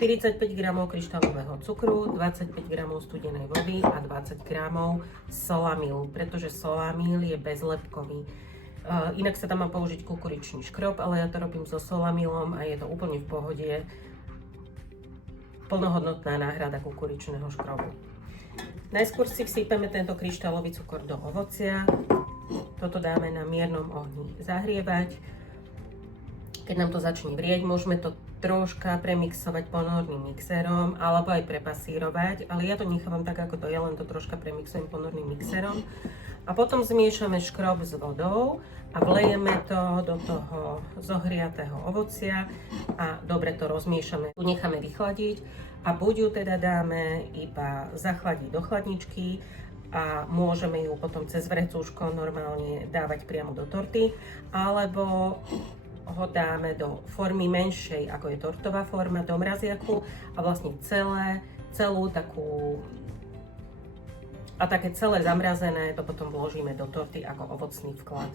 45 g kryštálového cukru, 25 g studenej vody a 20 g solamílu, pretože solamíl je bezlepkový. Inak sa tam má použiť kukuričný škrob, ale ja to robím so solamilom a je to úplne v pohode. Plnohodnotná náhrada kukuričného škrobu. Najskôr si vsypeme tento kryštálový cukor do ovocia. Toto dáme na miernom ohni zahrievať. Keď nám to začne vrieť, môžeme to troška premixovať ponorným mixerom alebo aj prepasírovať, ale ja to nechávam tak, ako to je, len to troška premixujem ponorným mixerom. A potom zmiešame škrob s vodou a vlejeme to do toho zohriatého ovocia a dobre to rozmiešame. Tu necháme vychladiť a buď ju teda dáme iba zachladiť do chladničky a môžeme ju potom cez vrecúško normálne dávať priamo do torty, alebo ho dáme do formy menšej, ako je tortová forma, do mraziaku a vlastne celú takú a také celé zamrazené to potom vložíme do torty ako ovocný vklad.